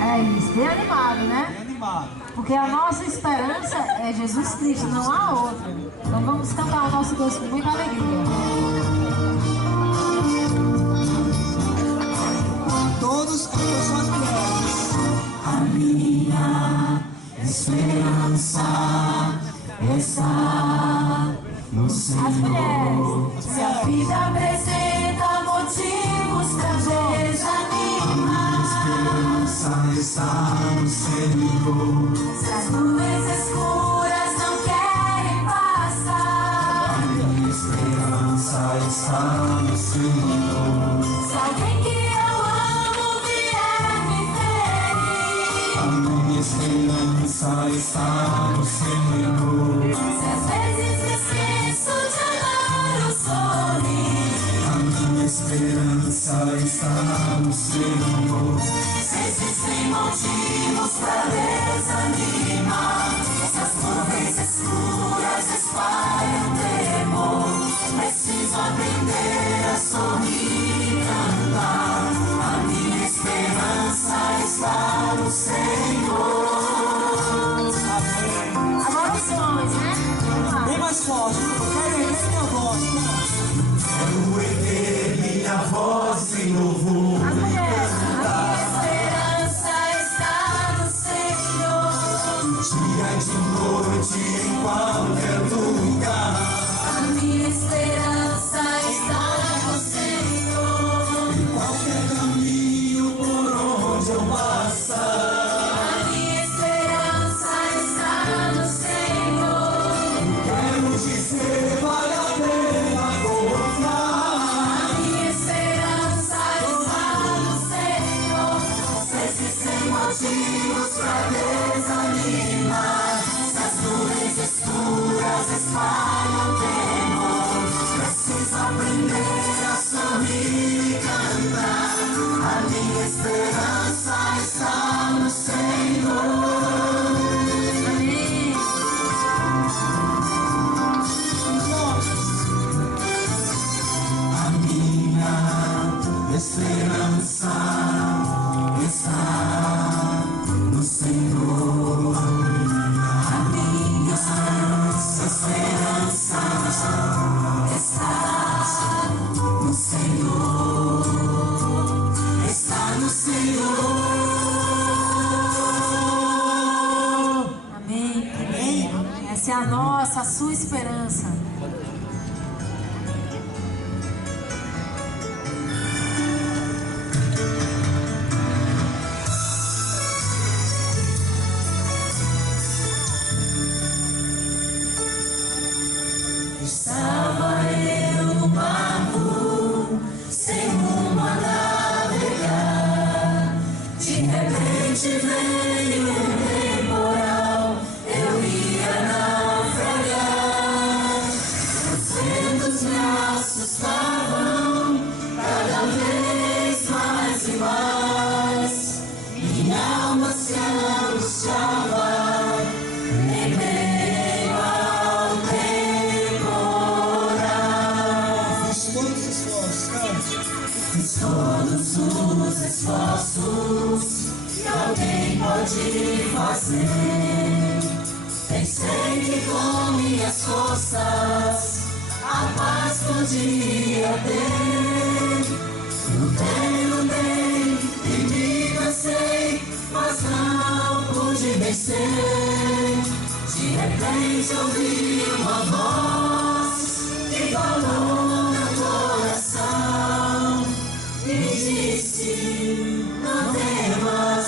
É isso, bem animado, né? Bem animado. Porque a nossa esperança é Jesus Cristo, não há outra. Então vamos cantar o nosso Deus com muita alegria. Todos com suas mulheres. A minha esperança está no Senhor. As mulheres. Se a vida apresenta motivos pra desanimar, esperança está no Senhor. Se as nuvens escuras não querem passar, a minha esperança está no Senhor. Se alguém que eu amo vier me ferir, a minha esperança está no Senhor. Se às vezes me esqueço de amar o sorriso, a minha esperança está no Senhor. Se existem motivos pra desanimar, se as nuvens escuras espalham temor, preciso aprender a sorrir e cantar. A minha esperança está no Senhor. Agora os sons, né? Bem mais forte. Quero erguer minha voz. Quero erguer minha voz em louvor. As mulheres. Esperança está no Senhor. Dia e de noite em qualquer lugar, a minha esperança está no Senhor. Em qualquer caminho por onde eu passar, a minha esperança está no Senhor. Quero dizer, vale a pena confiar. A minha esperança está no Senhor. Se existem motivos pra desanimar, se as nuvens escuras espalham temor, preciso aprender a sorrir e cantar. A minha esperança está no Senhor. Amém. A minha esperança está no Senhor. A minha esperança está no Senhor. Está no Senhor. Amém. Essa é a nossa, a sua esperança. Estava eu no barco, sem rumo a navegar. De repente veio um temporal, eu ia naufragar. Os ventos me assustavam, cada vez mais e mais. Minha alma se angustiava em meio ao temporal. Fiz todos os esforços, cante. Fiz todos os esforços que alguém pode fazer. Pensei que com minhas forças a paz podia ter. Lutei e me cansei, mas não pude vencer. De repente ouvi uma voz que falou meu coração e disse: não temas,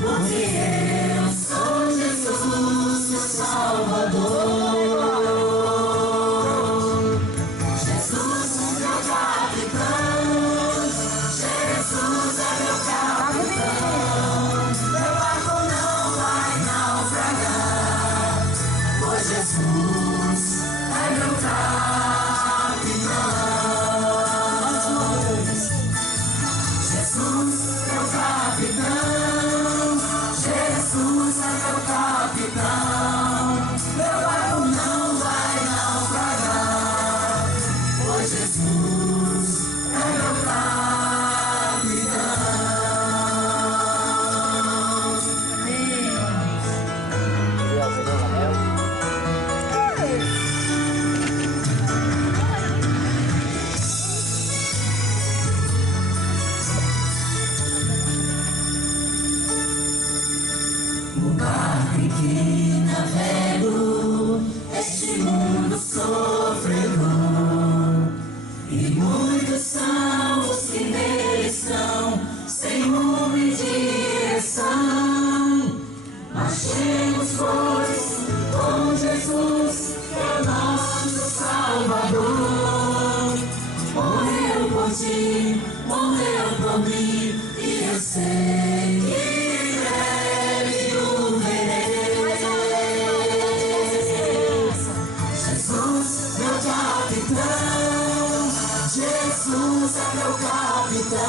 porque eu sou Jesus, seu Salvador. Jesus é meu capitão, Jesus é meu capitão. Meu barco não vai naufragar, pois Jesus é meu capitão. capitão, Jesus é meu capitão.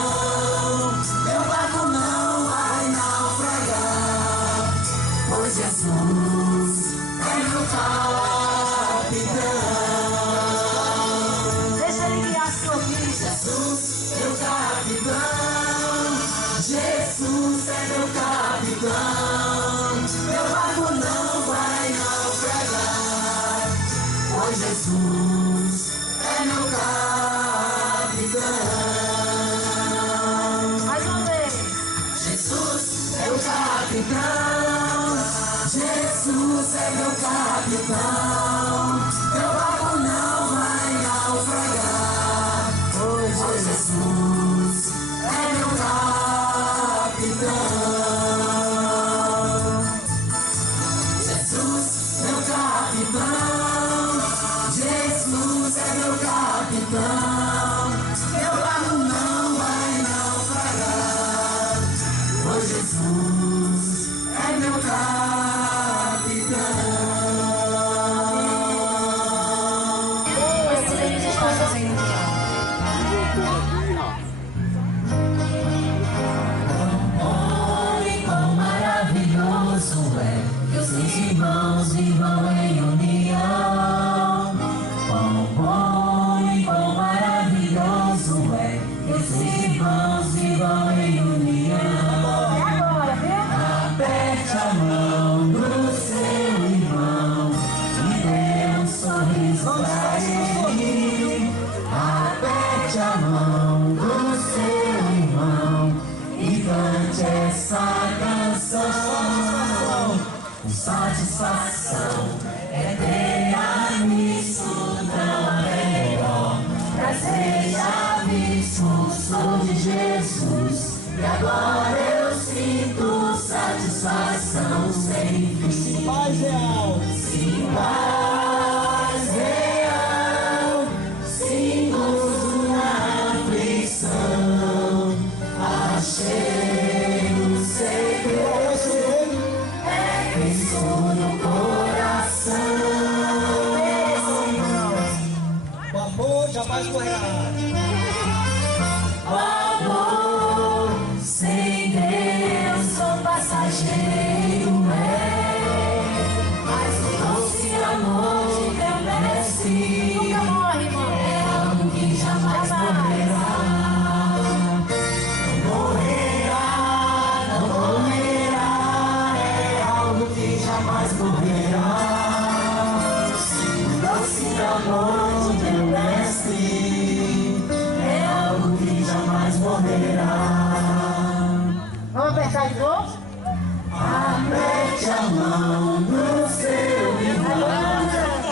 Meu barco não vai naufragar, pois Jesus é meu capitão. Deixa ele guiar a sua vida. Jesus, meu capitão, Jesus é meu capitão. Meu barco não vai naufragar, pois Jesus é meu capitão. Mais uma vez. Jesus, meu capitão, Jesus é meu capitão. Meu barco não vai naufragar, pois Jesus é meu capitão. Jesus, meu capitão, Jesus é meu capitão. Meu barco não vai naufragar, pois Jesus é meu capitão. Mas ele está fazendo o Bom e quão maravilhoso é que os irmãos vivam em união. Quão bom e quão maravilhoso é que os irmãos vivam em união. É agora, viu? Aperte a mão do seu irmão e dê um sorriso pra ele. Aperte a mão do seu irmão e cante essa canção. Satisfação eterna, isso não é melhor. Prazer já visto, sou de Jesus, e agora eu sinto satisfação sem fim. Paz real. Sim, paz real, sim, gozo na aflição. Achei o segredo, é Cristo no coração. O amor jamais morrerá. O amor sem Deus só passageiro é, mas o doce amor de teu mestre Nunca morre, irmão. é algo que jamais morrerá. Não morrerá, não morrerá, é algo que jamais morrerá. O doce amor de teu mestre é algo que jamais morrerá. Vamos apertar de novo? Aperte a mão do seu irmão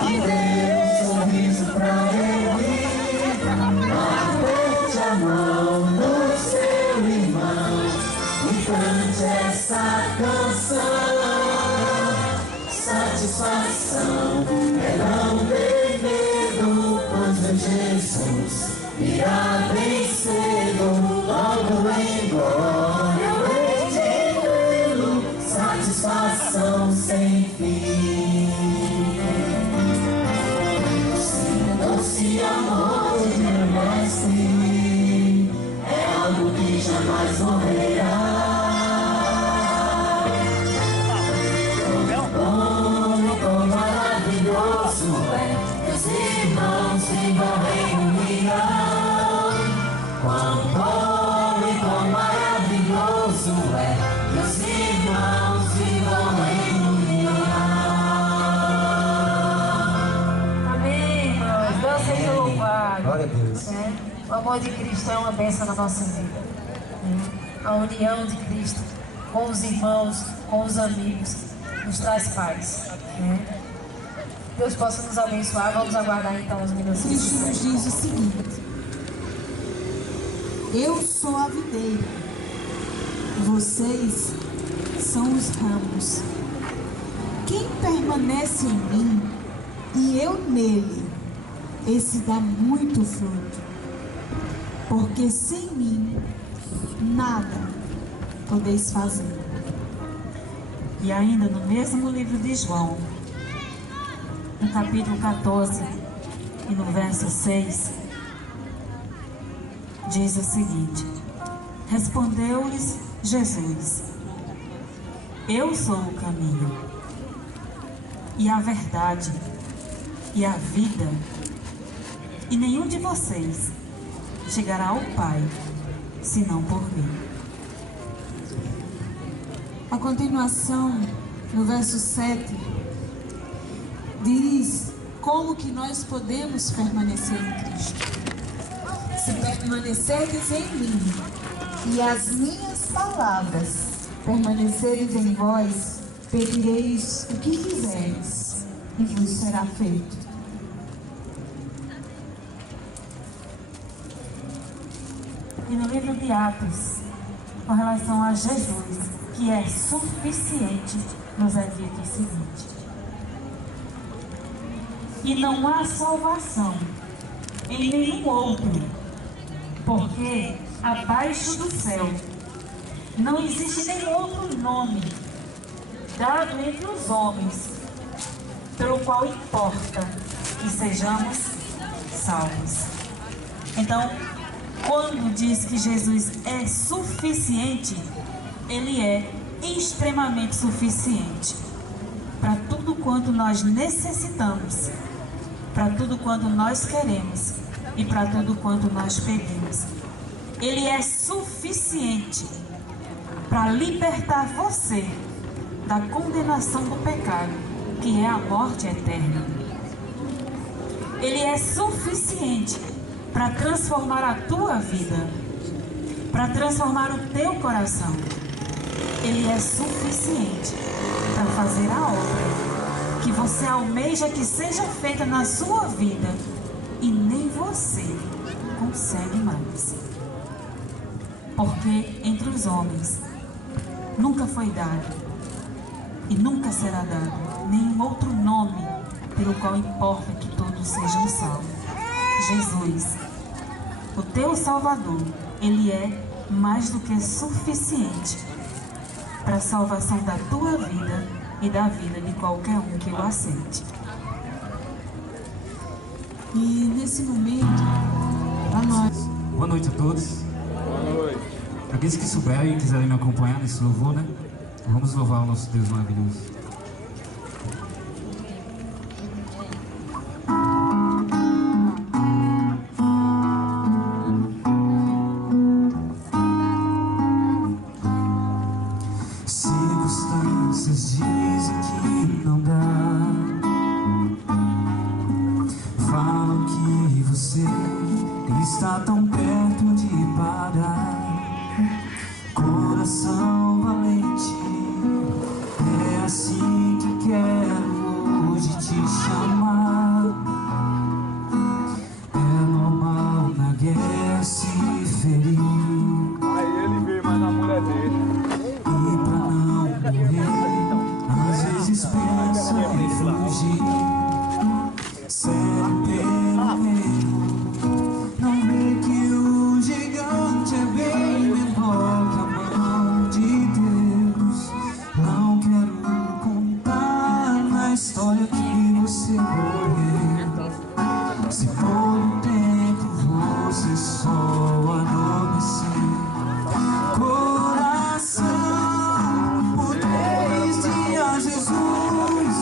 e dê um sorriso pra ele. Aperte a mão do seu irmão e cante essa canção. Satisfação é não ter medo, pois meu Jesus irá bem cedo, logo em glória eu hei de vê-lo. Satisfação sem fim. Sim, doce amor de meu mestre é algo que jamais morrerá. Quão maravilhoso é que os irmãos vivam em união. Quão bom e quão maravilhoso é que os irmãos vivam em união. Amém, irmãos. Deus seja louvado. Glória a Deus. O amor de Cristo é uma bênção na nossa vida. A união de Cristo com os irmãos, com os amigos, nos traz paz. Deus possa nos abençoar. Vamos aguardar então os minutos. Cristo nos diz o seguinte: eu sou a videira, vocês são os ramos. Quem permanece em mim e eu nele, esse dá muito fruto, porque sem mim nada podeis fazer. E ainda no mesmo livro de João, no capítulo 14, e no verso 6, diz o seguinte: respondeu-lhes Jesus: eu sou o caminho, e a verdade, e a vida, e nenhum de vocês chegará ao Pai, senão por mim. A continuação, no verso 7, diz como que nós podemos permanecer em Cristo. Se permanecerdes em mim e as minhas palavras permaneceres em vós, pedireis o que quiseres e vos será feito. E no livro de Atos, com relação a Jesus, que é suficiente, nos é dito o seguinte: e não há salvação em nenhum outro, porque abaixo do céu não existe nenhum outro nome dado entre os homens pelo qual importa que sejamos salvos. Então, quando diz que Jesus é suficiente, Ele é extremamente suficiente para tudo quanto nós necessitamos, para tudo quanto nós queremos e para tudo quanto nós pedimos. Ele é suficiente para libertar você da condenação do pecado, que é a morte eterna. Ele é suficiente para transformar a tua vida, para transformar o teu coração. Ele é suficiente para fazer a obra que você almeja que seja feita na sua vida e nem você consegue mais. Porque entre os homens nunca foi dado e nunca será dado nenhum outro nome pelo qual importa que todos sejam salvos. Jesus, o teu Salvador, Ele é mais do que suficiente para a salvação da tua vida e da vida de qualquer um que o aceite. E nesse momento, para nós. Boa noite a todos. Aqueles que souberem e quiserem me acompanhar nesse louvor, né? Vamos louvar o nosso Deus maravilhoso. Circunstâncias dizem que não dá, falam que você está tão perto de parar. Coração valente, é assim que quero hoje te chamar. É normal na guerra se ferir, Aí ele veio mais a mulher dele. e pra não morrer, às vezes pensa em fugir. Sério pelo medo, não vê que o gigante é bem menor que a mão de Deus. Não quero contar na história que você morreu. Se for um tempo você só adormecer. Coração, por 3 dias Jesus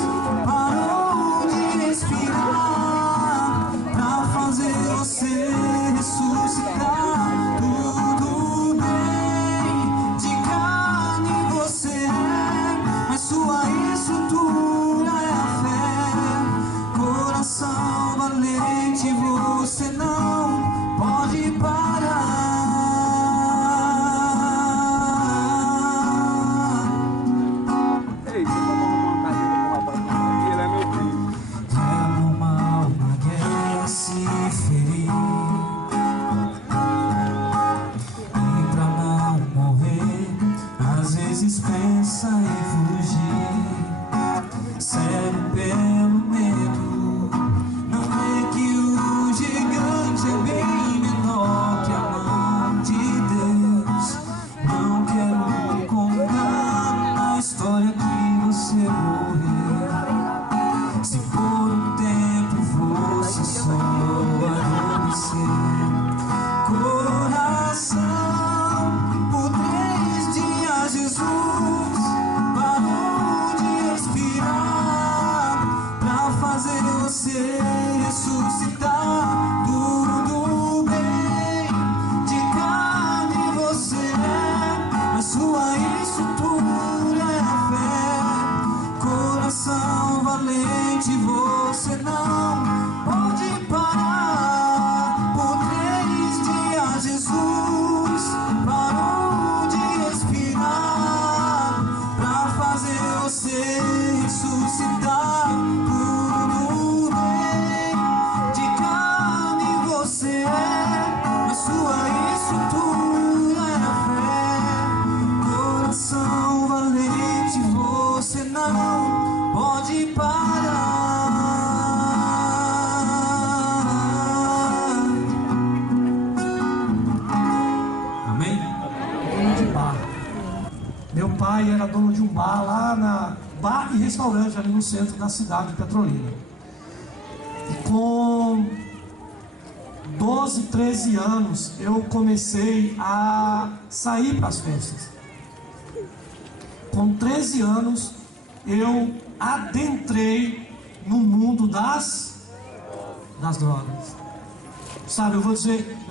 parou de respirar pra fazer você ressuscitar. Tudo bem, de carne você é, mas sua estrutura é a fé. Coração valente, você não pode parar. Ei, você tomou uma cadeira pro rapaz aqui, ele é meu filho. É normal na guerra se ferir, e pra não morrer, às vezes pensa em fugir. Sério pelo medo, não é que o gigante pai era dono de um bar lá bar e restaurante ali no centro da cidade de Petrolina. E com 12, 13 anos eu comecei a sair para as festas. Com 13 anos eu adentrei no mundo das drogas. Sabe, eu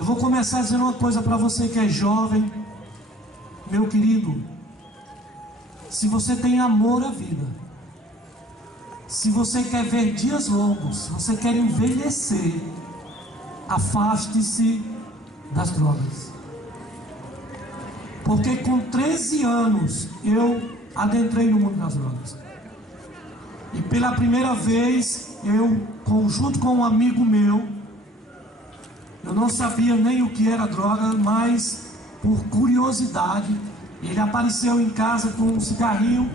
vou começar dizendo uma coisa para você que é jovem, meu querido. Se você tem amor à vida, se você quer ver dias longos, se você quer envelhecer, afaste-se das drogas. Porque com 13 anos eu adentrei no mundo das drogas. E pela primeira vez, junto com um amigo meu, eu não sabia nem o que era droga, mas por curiosidade, ele apareceu em casa com um cigarrinho.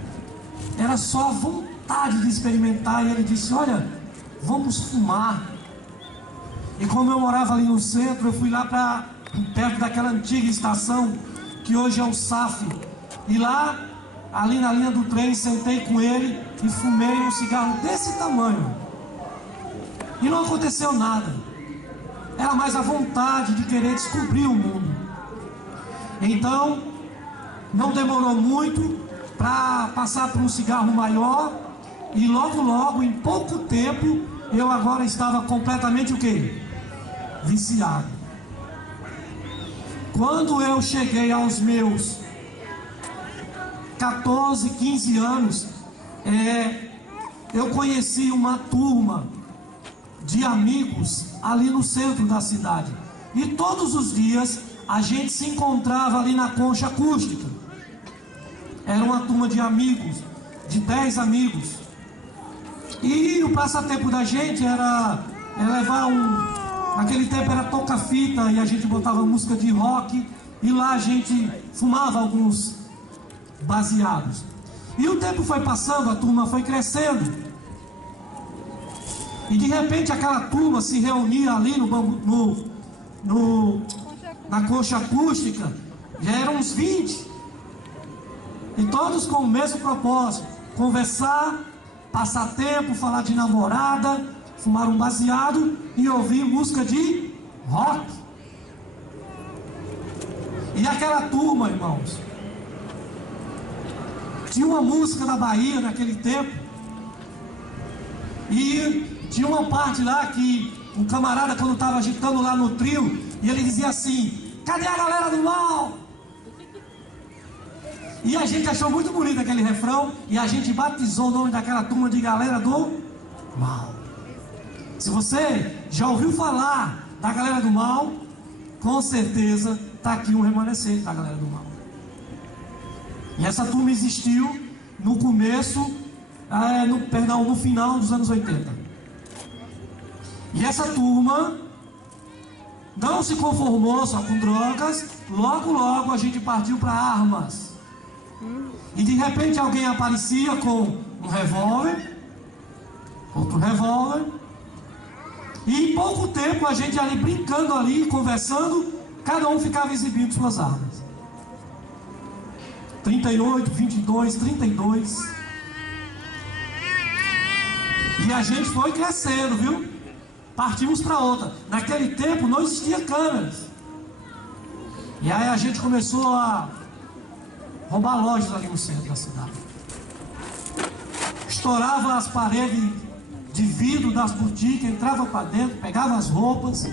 Era só a vontade de experimentar, e ele disse: olha, vamos fumar. E como eu morava ali no centro, eu fui lá perto daquela antiga estação, que hoje é o SAF. E lá, ali na linha do trem, sentei com ele e fumei um cigarro desse tamanho. E não aconteceu nada. Era mais a vontade de querer descobrir o mundo. Então, não demorou muito para passar por um cigarro maior. E logo, logo, em pouco tempo, eu agora estava completamente o quê? Viciado. Quando eu cheguei aos meus 14, 15 anos, eu conheci uma turma de amigos ali no centro da cidade. E todos os dias a gente se encontrava ali na Concha Acústica. Era uma turma de amigos, de 10 amigos. E o passatempo da gente era levar naquele tempo era toca-fita, e a gente botava música de rock, e lá a gente fumava alguns baseados. E o tempo foi passando, a turma foi crescendo. E de repente aquela turma se reunia ali na Concha Acústica. Já eram uns 20. E todos com o mesmo propósito: conversar, passar tempo, falar de namorada, fumar um baseado e ouvir música de rock. E aquela turma, irmãos, tinha uma música da Bahia naquele tempo. E tinha uma parte lá que um camarada, quando estava agitando lá no trio, e ele dizia assim: cadê a galera do mal? E a gente achou muito bonito aquele refrão, e a gente batizou o nome daquela turma de Galera do Mal. Se você já ouviu falar da Galera do Mal, com certeza está aqui um remanescente da Galera do Mal. E essa turma existiu no começo, no final dos anos 80. E essa turma não se conformou só com drogas. Logo, logo a gente partiu para armas. E de repente alguém aparecia com um revólver, outro revólver. E em pouco tempo a gente ali brincando ali, conversando, cada um ficava exibindo suas armas. 38, 22, 32. E a gente foi crescendo, viu? Partimos para outra. Naquele tempo não existia câmeras. E aí a gente começou a roubar lojas ali no centro da cidade. Estourava as paredes de vidro das boutiques, entrava para dentro, pegava as roupas.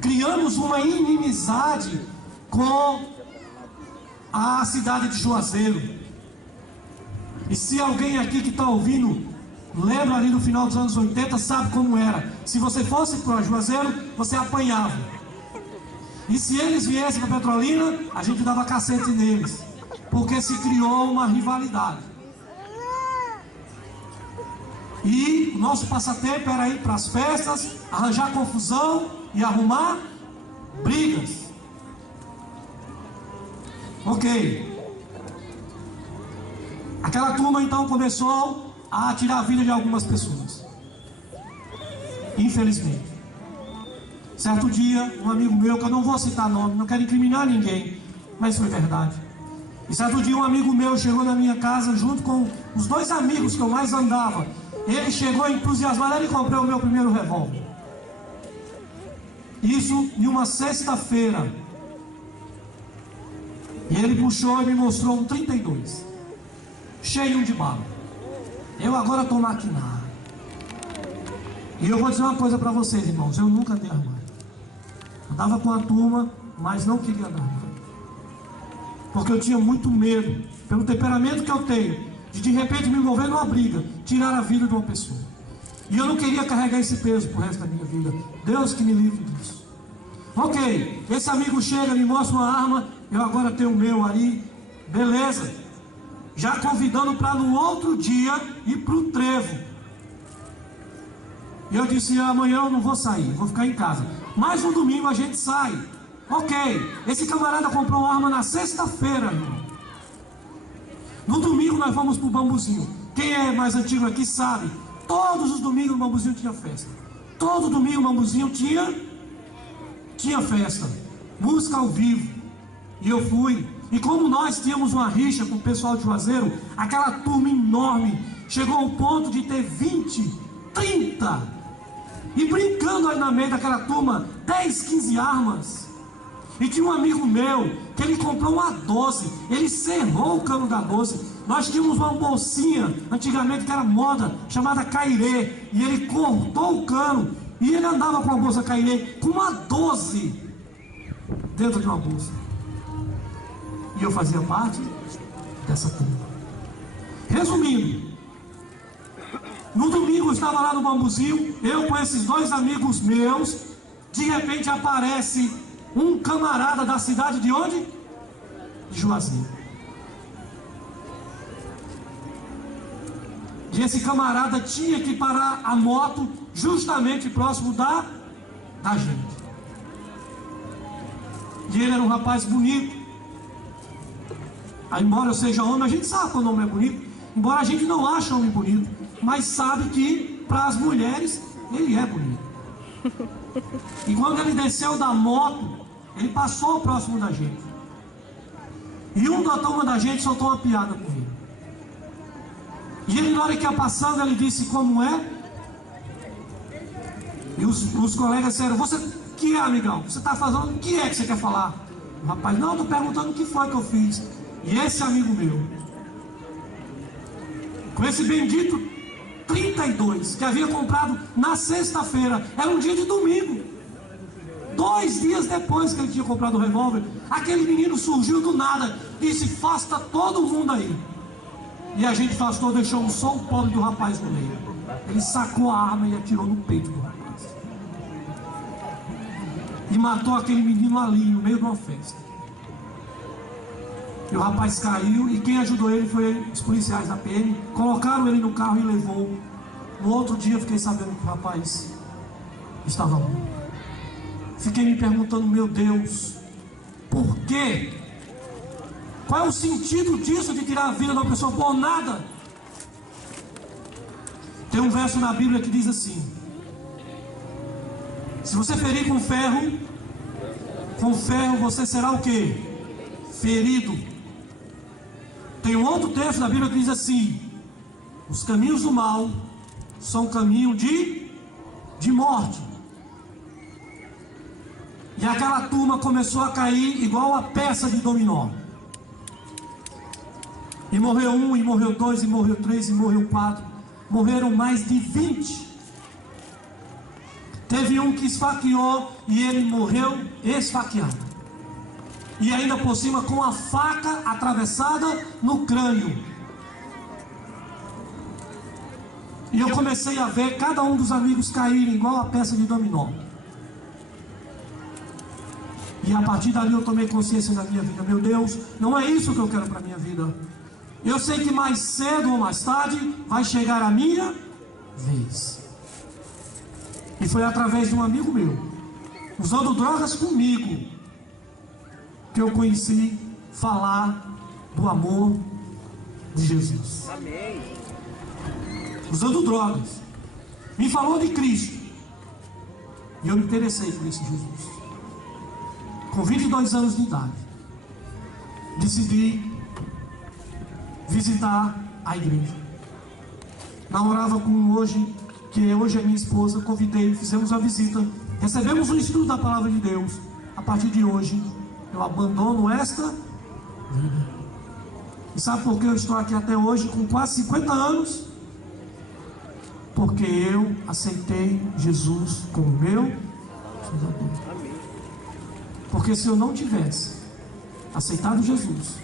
Criamos uma inimizade com a cidade de Juazeiro. E se alguém aqui que está ouvindo lembra ali no final dos anos 80, sabe como era. Se você fosse para Juazeiro, você apanhava. E se eles viessem para Petrolina, a gente dava cacete neles, porque se criou uma rivalidade. E o nosso passatempo era ir para as festas, arranjar confusão e arrumar brigas. Ok. Aquela turma então começou a tirar a vida de algumas pessoas. Infelizmente. Certo dia, um amigo meu, que eu não vou citar nome, não quero incriminar ninguém, mas foi verdade. E certo dia um amigo meu chegou na minha casa junto com os 2 amigos que eu mais andava. Ele chegou entusiasmado e comprou o meu primeiro revólver. Isso em uma sexta-feira. E ele puxou e me mostrou um 32, cheio de bala. Eu agora estou maquinado. E eu vou dizer uma coisa para vocês, irmãos, eu nunca dei armado. Andava com a turma, mas não queria andar armado. Porque eu tinha muito medo, pelo temperamento que eu tenho, de repente me envolver numa briga, tirar a vida de uma pessoa. E eu não queria carregar esse peso pro resto da minha vida. Deus que me livre disso. Ok, esse amigo chega, me mostra uma arma, eu agora tenho o meu ali, beleza. Já convidando para no outro dia ir pro trevo. E eu disse, amanhã eu não vou sair, vou ficar em casa. Mas no domingo a gente sai. Ok, esse camarada comprou uma arma na sexta-feira, irmão. No domingo nós vamos pro Bambuzinho. Quem é mais antigo aqui sabe, todos os domingos o Bambuzinho tinha festa. Todo domingo o Bambuzinho tinha festa, música ao vivo. E eu fui. E como nós tínhamos uma rixa com o pessoal de Juazeiro, aquela turma enorme, chegou ao ponto de ter 20, 30. E brincando aí na meio daquela turma, 10, 15 armas. E tinha um amigo meu, que ele comprou uma 12, ele cerrou o cano da 12. Nós tínhamos uma bolsinha, antigamente que era moda, chamada Cairê. E ele cortou o cano, e ele andava com a bolsa Cairê, com uma 12 dentro de uma bolsa. E eu fazia parte dessa turma. Resumindo, no domingo eu estava lá no Bambuzinho, eu com esses 2 amigos meus, de repente aparece um camarada da cidade de onde? De Juazeiro. E esse camarada tinha que parar a moto justamente próximo da gente. E ele era um rapaz bonito. Aí, embora eu seja homem, a gente sabe que o homem é bonito. Embora a gente não ache homem bonito, mas sabe que para as mulheres ele é bonito. E quando ele desceu da moto, ele passou próximo da gente. E um da turma da gente soltou uma piada com ele. E ele, na hora que ia passando, ele disse como é. E os colegas disseram, você que é, amigão? Você está fazendo, o que é que você quer falar? O rapaz, não, estou perguntando o que foi que eu fiz. E esse amigo meu, com esse bendito 32, que havia comprado na sexta-feira, era um dia de domingo. 2 dias depois que ele tinha comprado o revólver, aquele menino surgiu do nada, disse, afasta todo mundo aí. E a gente afastou, deixou só o pobre do rapaz no meio. Ele sacou a arma e atirou no peito do rapaz. E matou aquele menino ali, no meio de uma festa. E o rapaz caiu, e quem ajudou ele foi os policiais da PM. Colocaram ele no carro e levou. No outro dia fiquei sabendo que o rapaz estava morto. Fiquei me perguntando, meu Deus, por quê? Qual é o sentido disso de tirar a vida de uma pessoa por nada? Tem um verso na Bíblia que diz assim: se você ferir com ferro você será o quê? Ferido. Tem um outro texto da Bíblia que diz assim: os caminhos do mal são caminho de morte. E aquela turma começou a cair igual a peça de dominó. E morreu 1, e morreu 2, e morreu 3, e morreu 4. Morreram mais de 20. Teve um que esfaqueou e ele morreu esfaqueado. E ainda por cima com a faca atravessada no crânio. E eu comecei a ver cada um dos amigos caírem igual a peça de dominó. E a partir dali eu tomei consciência da minha vida. Meu Deus, não é isso que eu quero para a minha vida. Eu sei que mais cedo ou mais tarde vai chegar a minha vez. E foi através de um amigo meu, usando drogas comigo, que eu conheci falar do amor de Jesus. Amém. Usando drogas. Me falou de Cristo. E eu me interessei por esse Jesus. Com 22 anos de idade, decidi visitar a igreja. Namorava com hoje, que hoje é minha esposa, convidei, fizemos a visita, recebemos um estudo da palavra de Deus. A partir de hoje, eu abandono esta vida. E sabe por que eu estou aqui até hoje, com quase 50 anos? Porque eu aceitei Jesus como meu Salvador. Porque se eu não tivesse aceitado Jesus,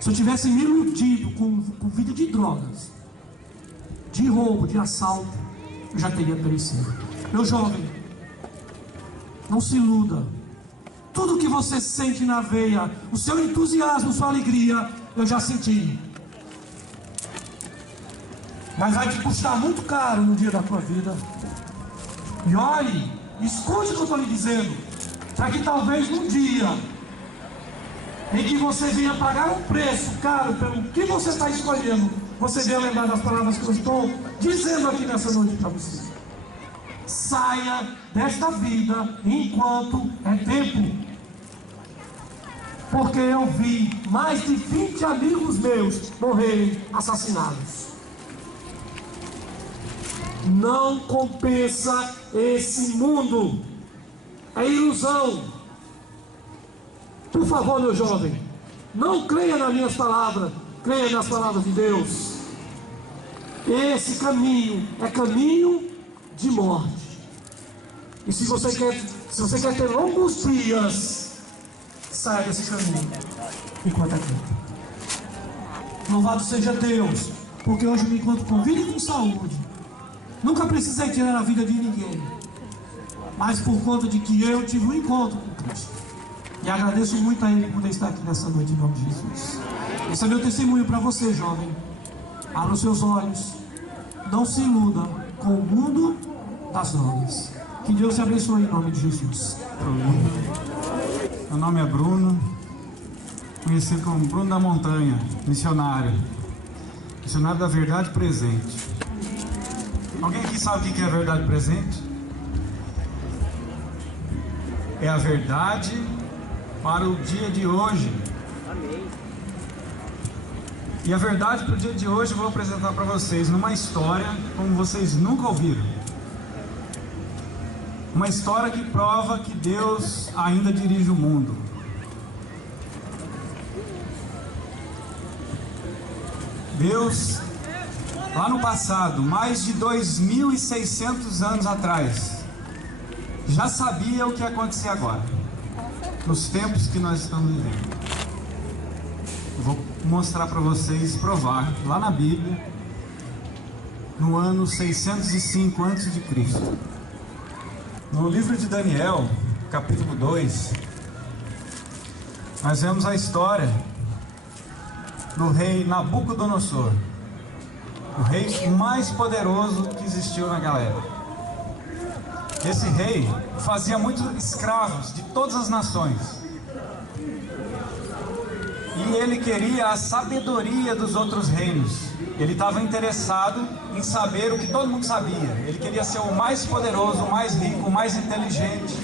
se eu tivesse me iludido com vida de drogas, de roubo, de assalto, eu já teria perecido. Meu jovem, não se iluda. Tudo que você sente na veia, o seu entusiasmo, sua alegria, eu já senti. Mas vai te custar muito caro no dia da tua vida. E olhe, escute o que eu estou lhe dizendo, para que talvez num dia em que você venha pagar um preço caro pelo que você está escolhendo, você venha lembrar das palavras que eu estou dizendo aqui nessa noite para você. Saia desta vida enquanto é tempo. Porque eu vi mais de 20 amigos meus morrerem assassinados. Não compensa esse mundo. É ilusão. Por favor, meu jovem, não creia nas minhas palavras, creia nas palavras de Deus. Esse caminho é caminho de morte. E se você quer ter longos dias, saia desse caminho enquanto é tempo. Louvado seja Deus, porque hoje eu me encontro com vida e com saúde. Nunca precisei tirar a vida de ninguém, mas por conta de que eu tive um encontro com Cristo. E agradeço muito a Ele por poder estar aqui nessa noite em nome de Jesus. Esse é meu testemunho para você, jovem. Abra os seus olhos. Não se iluda com o mundo das drogas. Que Deus te abençoe em nome de Jesus. Meu nome é Bruno, conhecido como Bruno da Montanha, missionário. Missionário da verdade presente. Alguém aqui sabe o que é a verdade presente? É a verdade para o dia de hoje. E a verdade para o dia de hoje eu vou apresentar para vocês numa história como vocês nunca ouviram. Uma história que prova que Deus ainda dirige o mundo. Deus, lá no passado, mais de 2.600 anos atrás, já sabia o que ia acontecer agora, nos tempos que nós estamos vivendo. Eu vou mostrar para vocês, provar, lá na Bíblia, no ano 605 a.C. No livro de Daniel, capítulo 2, nós vemos a história do rei Nabucodonosor, o rei mais poderoso que existiu naquela época. Esse rei fazia muitos escravos de todas as nações. E ele queria a sabedoria dos outros reinos. Ele estava interessado em saber o que todo mundo sabia. Ele queria ser o mais poderoso, o mais rico, o mais inteligente.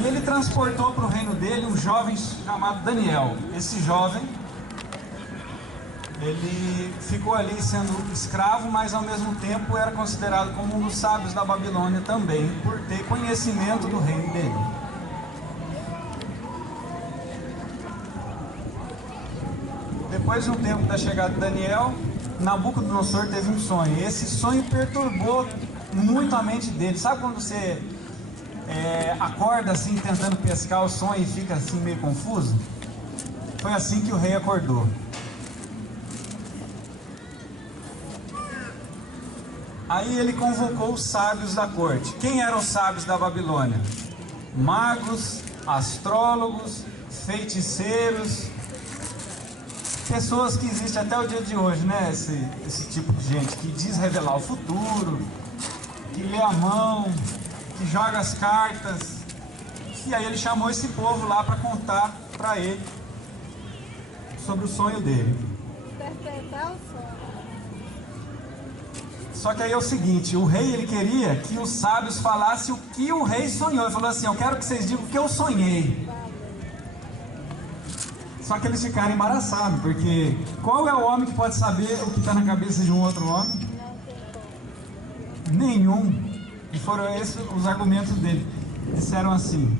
E ele transportou para o reino dele um jovem chamado Daniel. Esse jovem, ele ficou ali sendo escravo, mas ao mesmo tempo era considerado como um dos sábios da Babilônia também, por ter conhecimento do reino dele. Depois de um tempo da chegada de Daniel, Nabucodonosor teve um sonho. E esse sonho perturbou muito a mente dele. Sabe quando você acorda assim, tentando pescar o sonho e fica assim meio confuso? Foi assim que o rei acordou. Aí ele convocou os sábios da corte. Quem eram os sábios da Babilônia? Magos, astrólogos, feiticeiros, pessoas que existem até o dia de hoje, né? Esse tipo de gente que diz revelar o futuro, que lê a mão, que joga as cartas. E aí ele chamou esse povo lá para contar para ele sobre o sonho dele. Interpretar o sonho. Só que aí é o seguinte, o rei ele queria que os sábios falassem o que o rei sonhou. Ele falou assim: eu quero que vocês digam o que eu sonhei. Só que eles ficaram embaraçados, porque qual é o homem que pode saber o que está na cabeça de um outro homem? Nenhum. E foram esses os argumentos dele. Disseram assim: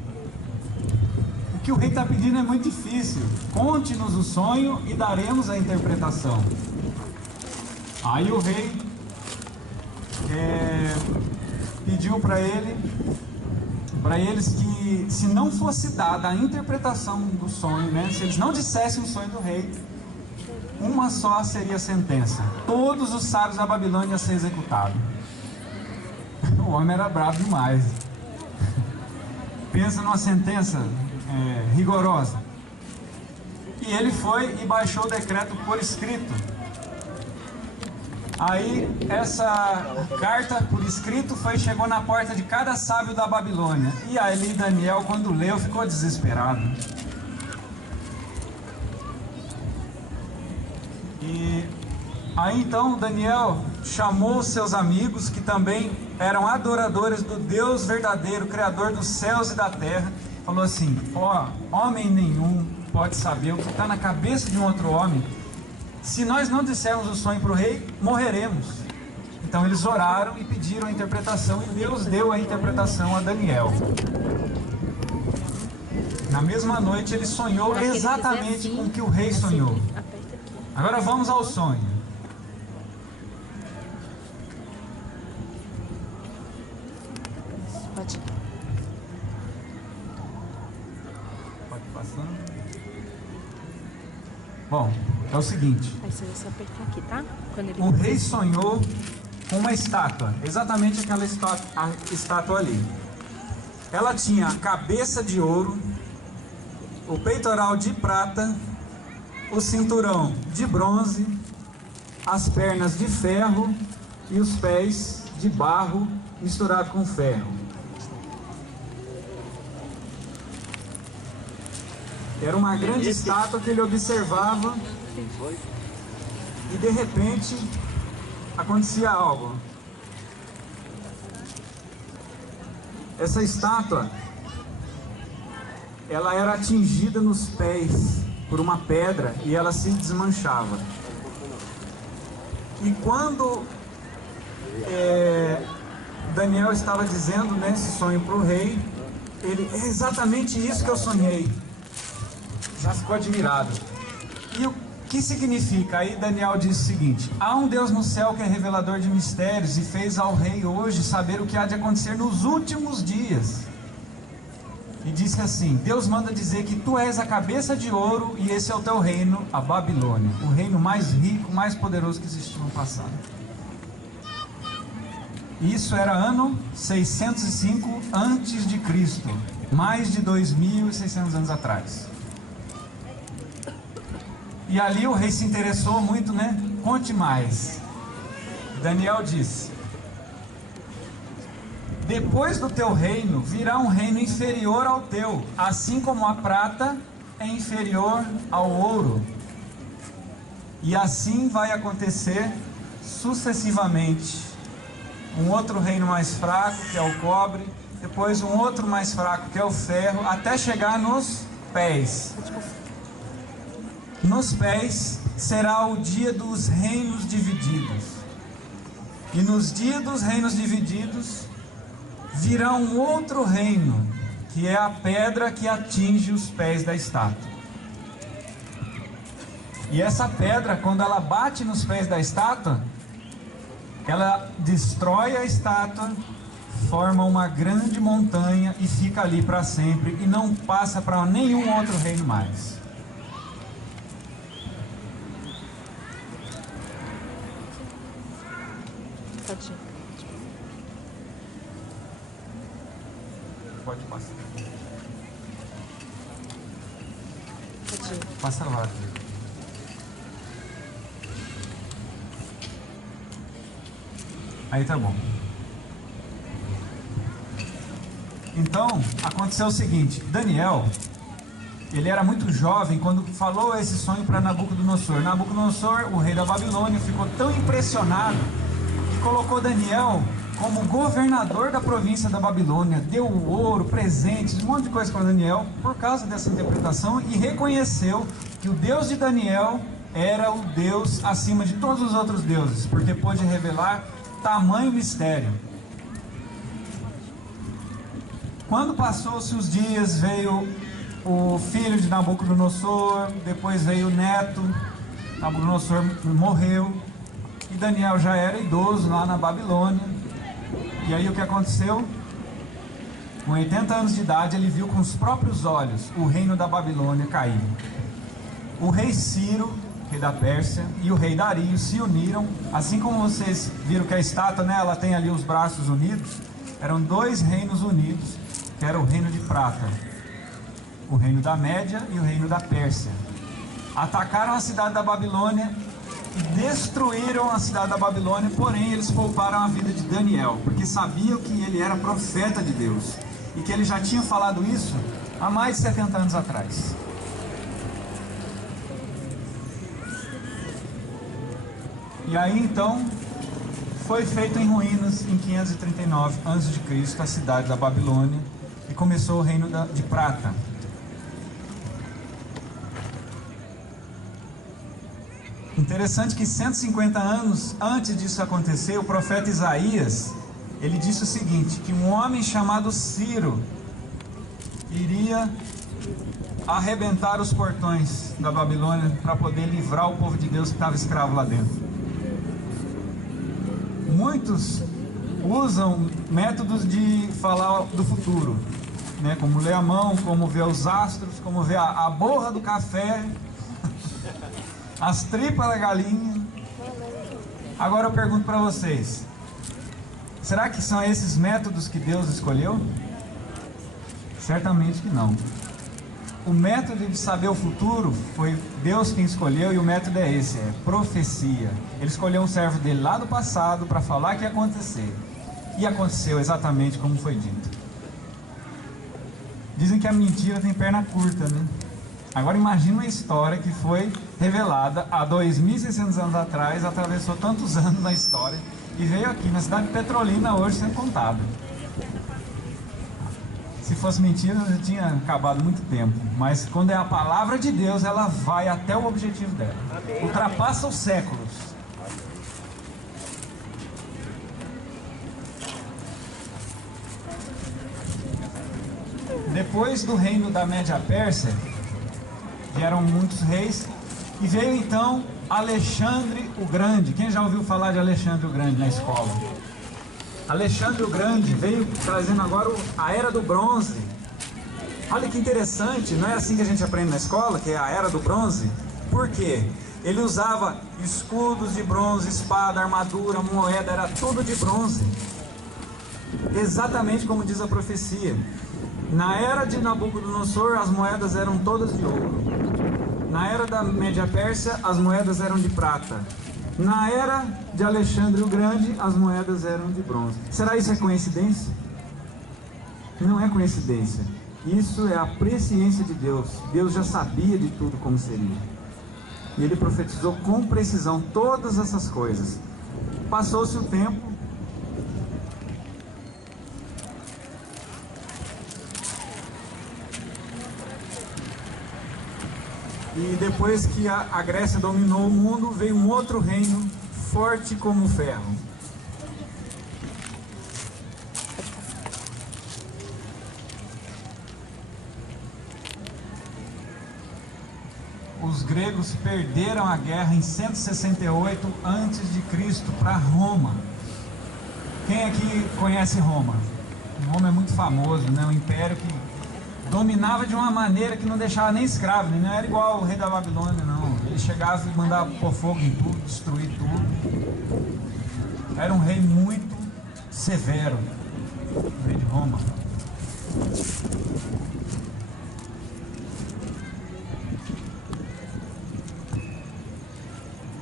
o que o rei está pedindo é muito difícil. Conte-nos o sonho e daremos a interpretação. Aí o rei pediu para eles que, se não fosse dada a interpretação do sonho, né, se eles não dissessem o sonho do rei, uma só seria a sentença: todos os sábios da Babilônia iam ser executados. O homem era bravo demais. Pensa numa sentença rigorosa. E ele foi e baixou o decreto por escrito. Aí essa carta por escrito chegou na porta de cada sábio da Babilônia. E aí Daniel, quando leu, ficou desesperado. E aí então Daniel chamou seus amigos, que também eram adoradores do Deus verdadeiro, Criador dos céus e da terra. Falou assim: homem nenhum pode saber o que está na cabeça de um outro homem. Se nós não dissermos o sonho para o rei, morreremos. Então eles oraram e pediram a interpretação, e Deus deu a interpretação a Daniel. Na mesma noite ele sonhou exatamente com o que o rei sonhou. Agora vamos ao sonho. Pode passar. Bom, é o seguinte. Aí você vai só apertar aqui, tá? O rei sonhou com uma estátua, exatamente aquela estátua ali. Ela tinha a cabeça de ouro, o peitoral de prata, o cinturão de bronze, as pernas de ferro e os pés de barro misturado com ferro. Era uma grande estátua que ele observava, e de repente acontecia algo. Essa estátua, ela era atingida nos pés por uma pedra e ela se desmanchava. E quando Daniel estava dizendo nesse sonho para o rei, ele: é exatamente isso que eu sonhei. Já ficou admirado. E o que significa? Aí Daniel diz o seguinte: há um Deus no céu que é revelador de mistérios e fez ao rei hoje saber o que há de acontecer nos últimos dias. E disse assim: Deus manda dizer que tu és a cabeça de ouro e esse é o teu reino, a Babilônia, o reino mais rico, mais poderoso que existiu no passado. Isso era ano 605 a.C., mais de 2.600 anos atrás. E ali o rei se interessou muito, né? Conte mais. Daniel disse: depois do teu reino virá um reino inferior ao teu, assim como a prata é inferior ao ouro. E assim vai acontecer sucessivamente. Um outro reino mais fraco, que é o cobre, depois um outro mais fraco, que é o ferro, até chegar nos pés. Nos pés será o dia dos reinos divididos. E nos dias dos reinos divididos virá um outro reino, que é a pedra que atinge os pés da estátua. E essa pedra, quando ela bate nos pés da estátua, ela destrói a estátua, forma uma grande montanha e fica ali para sempre e não passa para nenhum outro reino mais. Pode passar. Passa lá. Aí tá bom. Então, aconteceu o seguinte: Daniel, ele era muito jovem quando falou esse sonho para Nabucodonosor. Nabucodonosor, o rei da Babilônia, ficou tão impressionado que colocou Daniel como governador da província da Babilônia, deu ouro, presentes, um monte de coisa para Daniel, por causa dessa interpretação, e reconheceu que o Deus de Daniel era o Deus acima de todos os outros deuses, porque pôde revelar tamanho mistério. Quando passou-se os dias, veio o filho de Nabucodonosor, depois veio o neto, Nabucodonosor morreu, e Daniel já era idoso lá na Babilônia. E aí o que aconteceu? Com 80 anos de idade, ele viu com os próprios olhos o reino da Babilônia cair. O rei Ciro, rei da Pérsia, e o rei Dario se uniram, assim como vocês viram que a estátua, né, ela tem ali os braços unidos. Eram dois reinos unidos, que era o reino de prata, o reino da Média e o reino da Pérsia. Atacaram a cidade da Babilônia e destruíram a cidade da Babilônia, porém eles pouparam a vida de Daniel, porque sabiam que ele era profeta de Deus, e que ele já tinha falado isso há mais de 70 anos atrás. E aí então foi feito em ruínas em 539 a.C. a cidade da Babilônia, e começou o reino de prata. Interessante que 150 anos antes disso acontecer, o profeta Isaías, ele disse o seguinte, que um homem chamado Ciro iria arrebentar os portões da Babilônia para poder livrar o povo de Deus que estava escravo lá dentro. Muitos usam métodos de falar do futuro, né? Como ler a mão, como ver os astros, como ver a borra do café, as tripas da galinha. Agora eu pergunto para vocês, será que são esses métodos que Deus escolheu? Certamente que não. O método de saber o futuro foi Deus quem escolheu, e o método é esse, é profecia. Ele escolheu um servo dele lá do passado para falar que ia acontecer, e aconteceu exatamente como foi dito. Dizem que a mentira tem perna curta, né? Agora imagine uma história que foi revelada há 2.600 anos atrás, atravessou tantos anos na história e veio aqui na cidade de Petrolina hoje sendo contada. Se fosse mentira, já tinha acabado muito tempo. Mas quando é a palavra de Deus, ela vai até o objetivo dela. Ultrapassa os séculos. Depois do reino da Média Pérsia, vieram muitos reis, e veio então Alexandre o Grande. Quem já ouviu falar de Alexandre o Grande na escola? Alexandre o Grande veio trazendo agora a Era do Bronze. Olha que interessante, não é assim que a gente aprende na escola, que é a Era do Bronze? Por quê? Ele usava escudos de bronze, espada, armadura, moeda, era tudo de bronze. Exatamente como diz a profecia. Na era de Nabucodonosor, as moedas eram todas de ouro. Na era da Média Pérsia, as moedas eram de prata. Na era de Alexandre o Grande, as moedas eram de bronze. Será isso coincidência? Não é coincidência. Isso é a presciência de Deus. Deus já sabia de tudo como seria. E Ele profetizou com precisão todas essas coisas. Passou-se o tempo. E depois que a Grécia dominou o mundo, veio um outro reino forte como o ferro. Os gregos perderam a guerra em 168 a.C. para Roma. Quem aqui conhece Roma? Roma é muito famoso, né? Um império que dominava de uma maneira que não deixava nem escravo, né? Não era igual o rei da Babilônia, não. Ele chegava e mandava pôr fogo em tudo, destruir tudo. Era um rei muito severo, o rei de Roma.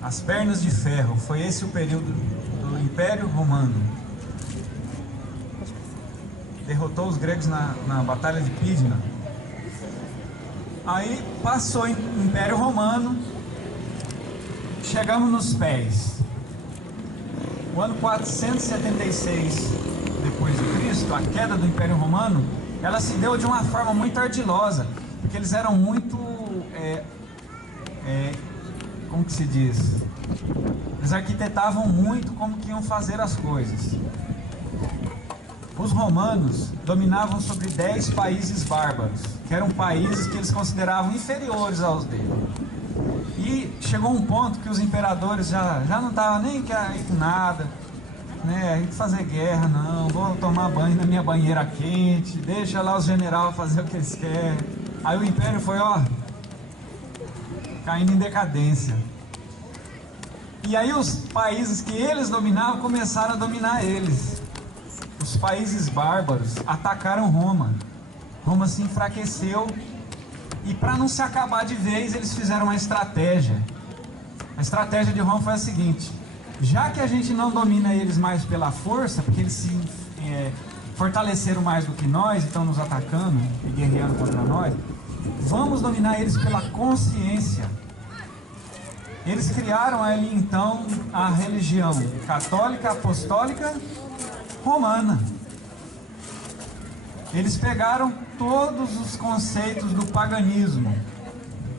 As pernas de ferro, foi esse o período do Império Romano. Derrotou os gregos na Batalha de Pydna. Aí passou o Império Romano, chegamos nos pés. O ano 476 depois de Cristo, a queda do Império Romano, ela se deu de uma forma muito ardilosa, porque eles eram muito, como que se diz? Eles arquitetavam muito como que iam fazer as coisas. Os romanos dominavam sobre 10 países bárbaros, que eram países que eles consideravam inferiores aos deles. E chegou um ponto que os imperadores já não estavam nem aí com nada, né? Ir fazer guerra, não, vou tomar banho na minha banheira quente, deixa lá os generais fazer o que eles querem. Aí o império foi, caindo em decadência. E aí os países que eles dominavam começaram a dominar eles. Os países bárbaros atacaram Roma. Roma se enfraqueceu. E para não se acabar de vez, eles fizeram uma estratégia. A estratégia de Roma foi a seguinte: já que a gente não domina eles mais pela força, porque eles se fortaleceram mais do que nós, e estão nos atacando e guerreando contra nós, vamos dominar eles pela consciência. Eles criaram ali então a religião católica, apostólica, romana. Eles pegaram todos os conceitos do paganismo,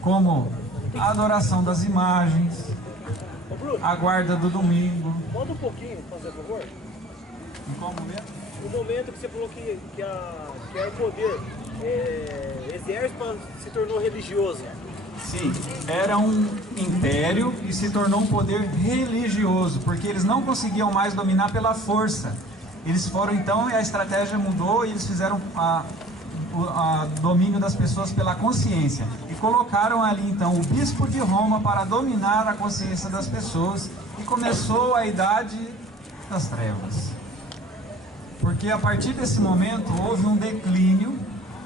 como a adoração das imagens, a guarda do domingo. Manda um pouquinho, fazer favor. Em qual momento? No momento que você falou que o poder, exército se tornou religioso. Sim, era um império e se tornou um poder religioso, porque eles não conseguiam mais dominar pela força. Eles foram então, e a estratégia mudou, e eles fizeram o domínio das pessoas pela consciência. E colocaram ali então o bispo de Roma para dominar a consciência das pessoas, e começou a Idade das Trevas. Porque a partir desse momento houve um declínio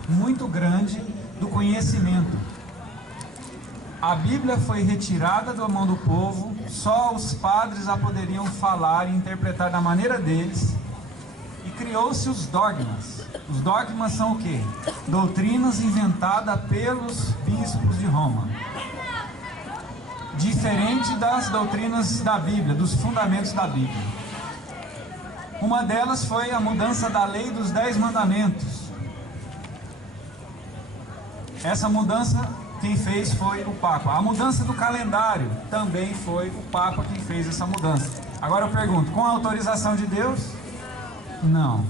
muito grande do conhecimento. A Bíblia foi retirada da mão do povo, só os padres a poderiam falar e interpretar da maneira deles, e criou-se os dogmas. Os dogmas são o quê? Doutrinas inventadas pelos bispos de Roma. Diferente das doutrinas da Bíblia, dos fundamentos da Bíblia. Uma delas foi a mudança da lei dos 10 mandamentos. Essa mudança quem fez foi o Papa. A mudança do calendário também foi o Papa quem fez essa mudança. Agora eu pergunto, com a autorização de Deus? Não.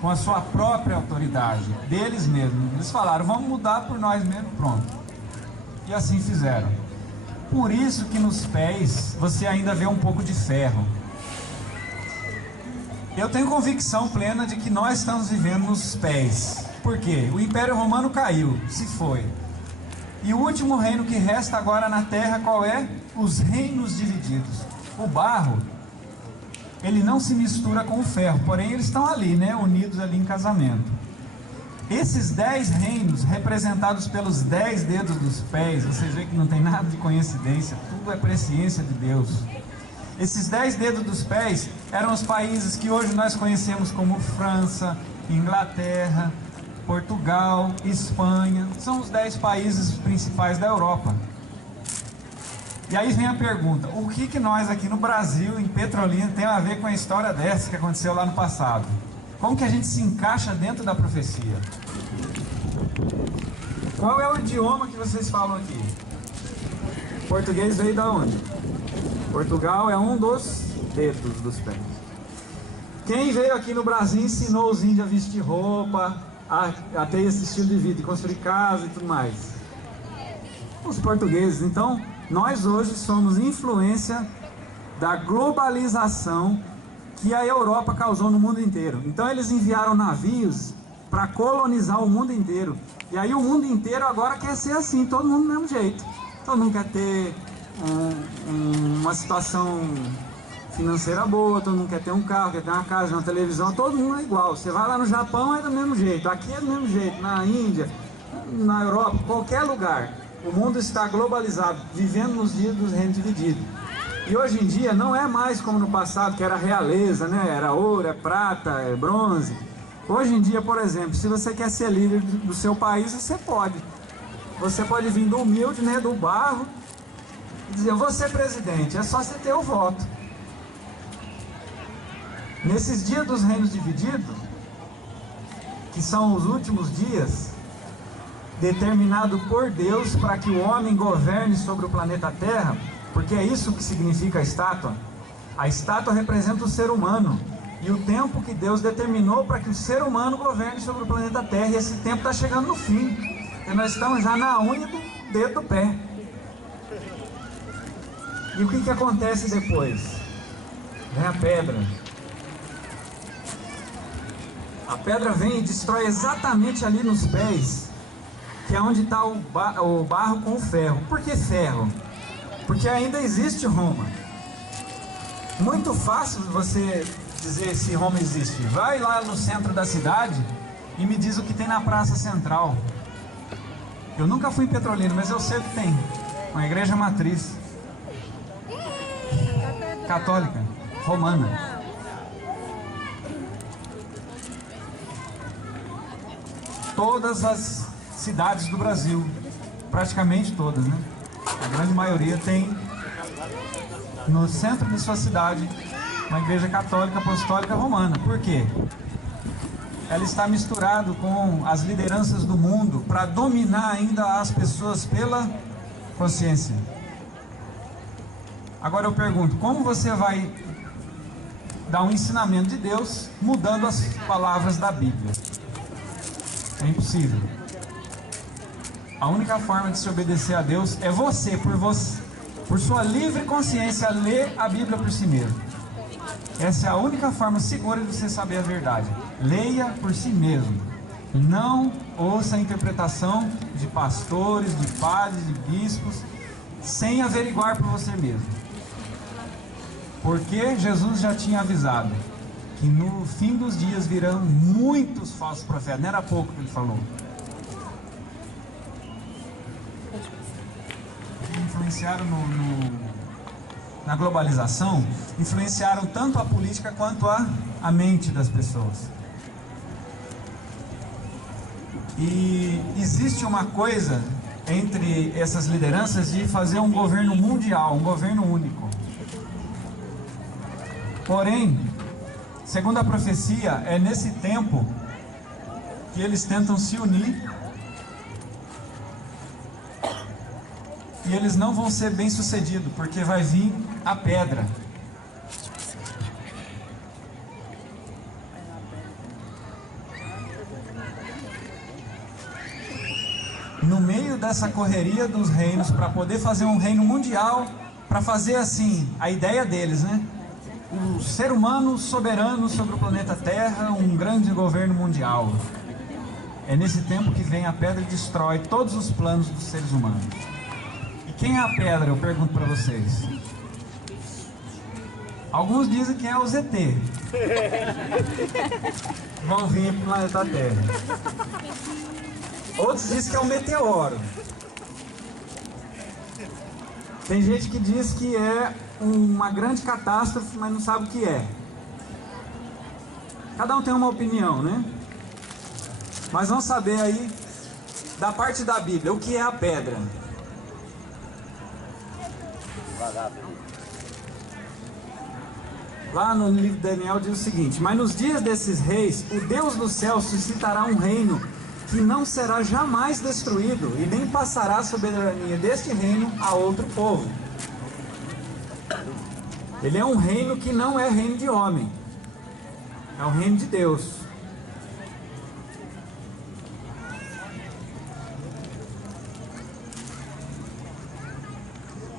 Com a sua própria autoridade, deles mesmos. Eles falaram, vamos mudar por nós mesmos, pronto. E assim fizeram. Por isso que nos pés você ainda vê um pouco de ferro. Eu tenho convicção plena de que nós estamos vivendo nos pés. Por quê? O Império Romano caiu, se foi. E o último reino que resta agora na terra, qual é? Os reinos divididos. O barro, ele não se mistura com o ferro, porém eles estão ali, né? Unidos ali em casamento. Esses 10 reinos, representados pelos 10 dedos dos pés, vocês veem que não tem nada de coincidência, tudo é presciência de Deus. Esses 10 dedos dos pés eram os países que hoje nós conhecemos como França, Inglaterra, Portugal, Espanha. São os 10 países principais da Europa. E aí vem a pergunta, o que nós aqui no Brasil, em Petrolina, tem a ver com a história dessa que aconteceu lá no passado? Como que a gente se encaixa dentro da profecia? Qual é o idioma que vocês falam aqui? Português veio da onde? Portugal é um dos dedos dos pés. Quem veio aqui no Brasil ensinou os índios a vestir roupa, a ter esse estilo de vida, de construir casa e tudo mais? Os portugueses. Então, nós hoje somos influência da globalização que a Europa causou no mundo inteiro. Então eles enviaram navios para colonizar o mundo inteiro. E aí o mundo inteiro agora quer ser assim, todo mundo do mesmo jeito. Todo mundo quer ter uma situação financeira boa, todo mundo quer ter um carro, quer ter uma casa, uma televisão, todo mundo é igual. Você vai lá no Japão, é do mesmo jeito, aqui é do mesmo jeito, na Índia, na Europa, qualquer lugar. O mundo está globalizado, vivendo nos dias dos reinos divididos. E hoje em dia não é mais como no passado, que era realeza, né? Era ouro, é prata, é bronze. Hoje em dia, por exemplo, se você quer ser líder do seu país, você pode. Você pode vir do humilde, né? Do barro, e dizer, eu vou ser presidente, é só você ter o voto. Nesses dias dos reinos divididos, que são os últimos dias, determinado por Deus para que o homem governe sobre o planeta Terra, porque é isso que significa a estátua. A estátua representa o ser humano e o tempo que Deus determinou para que o ser humano governe sobre o planeta Terra, e esse tempo está chegando no fim, e nós estamos já na unha do dedo do pé. E o que acontece depois? Vem a pedra. A pedra vem e destrói exatamente ali nos pés, que é onde está o barro com o ferro. Por que ferro? Porque ainda existe Roma. Muito fácil você dizer se Roma existe. Vai lá no centro da cidade e me diz o que tem na praça central. Eu nunca fui em Petrolina, mas eu sei o que tem. Uma igreja matriz católica, romana. Todas as cidades do Brasil, praticamente todas, né? A grande maioria tem no centro de sua cidade uma igreja católica apostólica romana. Por quê? Ela está misturada com as lideranças do mundo para dominar ainda as pessoas pela consciência. Agora eu pergunto, como você vai dar um ensinamento de Deus mudando as palavras da Bíblia? É impossível. A única forma de se obedecer a Deus é você, por sua livre consciência, ler a Bíblia por si mesmo. Essa é a única forma segura de você saber a verdade. Leia por si mesmo. Não ouça a interpretação de pastores, de padres, de bispos, sem averiguar por você mesmo. Porque Jesus já tinha avisado que no fim dos dias virão muitos falsos profetas. Não era pouco que ele falou. Que influenciaram na globalização, influenciaram tanto a política quanto a mente das pessoas. E existe uma coisa entre essas lideranças de fazer um governo mundial, um governo único. Porém, segundo a profecia, é nesse tempo que eles tentam se unir e eles não vão ser bem-sucedidos, porque vai vir a pedra. No meio dessa correria dos reinos, para poder fazer um reino mundial, para fazer assim, a ideia deles, né? O ser humano soberano sobre o planeta Terra, um grande governo mundial. É nesse tempo que vem a pedra e destrói todos os planos dos seres humanos. E quem é a pedra? Eu pergunto para vocês. Alguns dizem que é o ZT. Vão vir para o planeta Terra. Outros dizem que é o meteoro. Tem gente que diz que é uma grande catástrofe, mas não sabe o que é. Cada um tem uma opinião, né? Mas vamos saber aí, da parte da Bíblia, o que é a pedra. Lá no livro de Daniel diz o seguinte: mas nos dias desses reis, o Deus do céu suscitará um reino que não será jamais destruído, e nem passará a soberania deste reino a outro povo. Ele é um reino que não é reino de homem, é o reino de Deus.